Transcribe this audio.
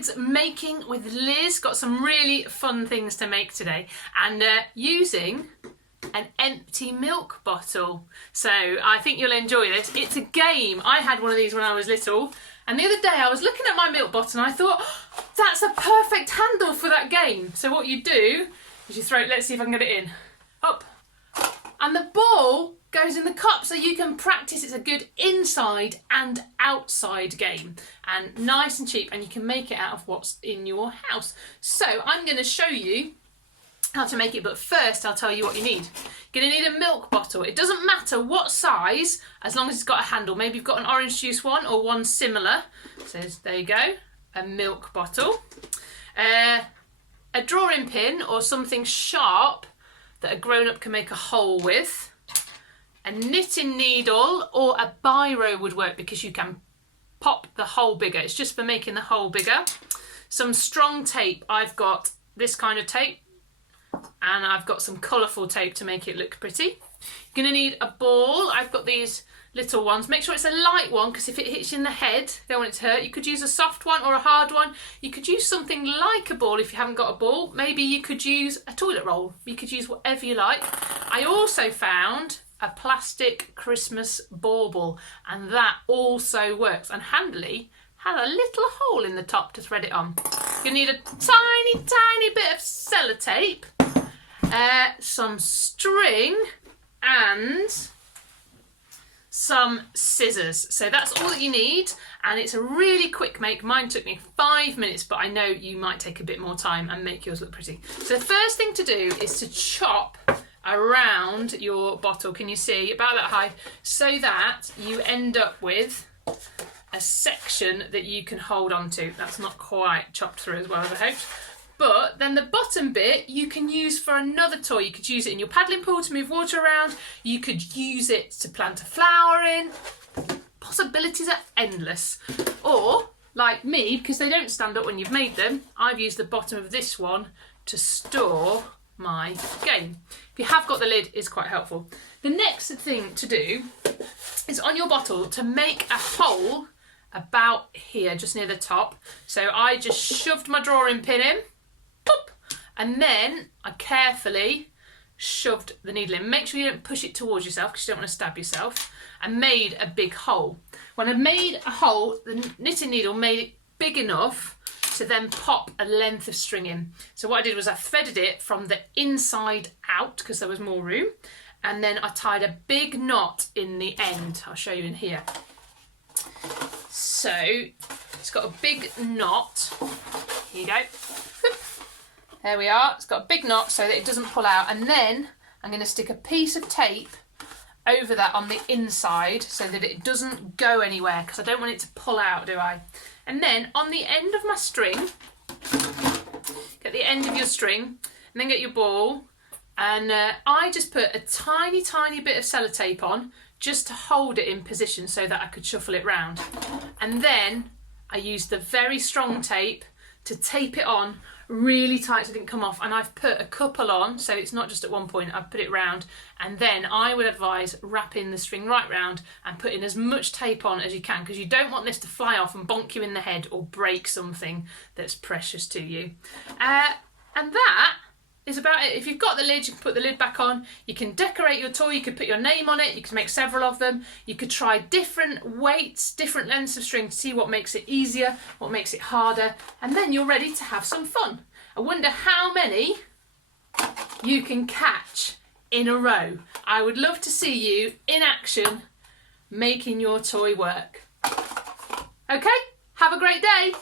Kids Making with Liz. Got some really fun things to make today, and using an empty milk bottle. So I think you'll enjoy this. It's a game. I had one of these when I was little, and the other day I was looking at my milk bottle and I thought, oh, that's a perfect handle for that game. So what you do is you throw it, let's see if I can get it in, up, and the ball goes in the cup, so you can practice. It's a good inside and outside game, and nice and cheap, and you can make it out of what's in your house. So I'm going to show you how to make it, but first I'll tell you what you need. You're going to need a milk bottle. It doesn't matter what size, as long as it's got a handle. Maybe you've got an orange juice one or one similar. So there you go, a milk bottle. A drawing pin or something sharp that a grown-up can make a hole with. A knitting needle or a biro would work because you can pop the hole bigger. It's just for making the hole bigger. Some strong tape. I've got this kind of tape, and I've got some colourful tape to make it look pretty. You're going to need a ball. I've got these little ones. Make sure it's a light one, because if it hits you in the head, you don't want it to hurt. You could use a soft one or a hard one. You could use something like a ball if you haven't got a ball. Maybe you could use a toilet roll. You could use whatever you like. I also found a plastic Christmas bauble, and that also works, and handily had a little hole in the top to thread it on. You need a tiny bit of sellotape, some string, and some scissors. So that's all that you need, and it's a really quick make. Mine took me 5 minutes, but I know you might take a bit more time and make yours look pretty. So the first thing to do is to chop around your bottle, can you see, about that high, so that you end up with a section that you can hold on to. That's not quite chopped through as well as I hoped. But then the bottom bit you can use for another toy. You could use it in your paddling pool to move water around. You could use it to plant a flower in. Possibilities are endless. Or, like me, because they don't stand up when you've made them, I've used the bottom of this one to store my game. If you have got the lid, it's quite helpful. The next thing to do is on your bottle to make a hole about here, just near the top. So I just shoved my drawing pin in, boop, and then I carefully shoved the needle in. Make sure you don't push it towards yourself because you don't want to stab yourself, and made a big hole. When I made a hole, the knitting needle made it big enough to then pop a length of string in. So what I did was I threaded it from the inside out because there was more room, and then I tied a big knot in the end. I'll show you in here. So it's got a big knot. Here you go. There we are. It's got a big knot so that it doesn't pull out, and then I'm going to stick a piece of tape over that on the inside so that it doesn't go anywhere, because I don't want it to pull out, do I? And then on the end of my string, get the end of your string, and then get your ball, and I just put a tiny bit of sellotape on just to hold it in position so that I could shuffle it round. And then I used the very strong tape to tape it on really tight so it didn't come off, and I've put a couple on so it's not just at one point. I've put it round, and then I would advise wrapping the string right round and putting as much tape on as you can, because you don't want this to fly off and bonk you in the head or break something that's precious to you. And that is about it. If you've got the lid, you can put the lid back on. You can decorate your toy. You could put your name on it. You could make several of them. You could try different weights, different lengths of string to see what makes it easier, what makes it harder, and then you're ready to have some fun. I wonder how many you can catch in a row. I would love to see you in action making your toy work. Okay, have a great day.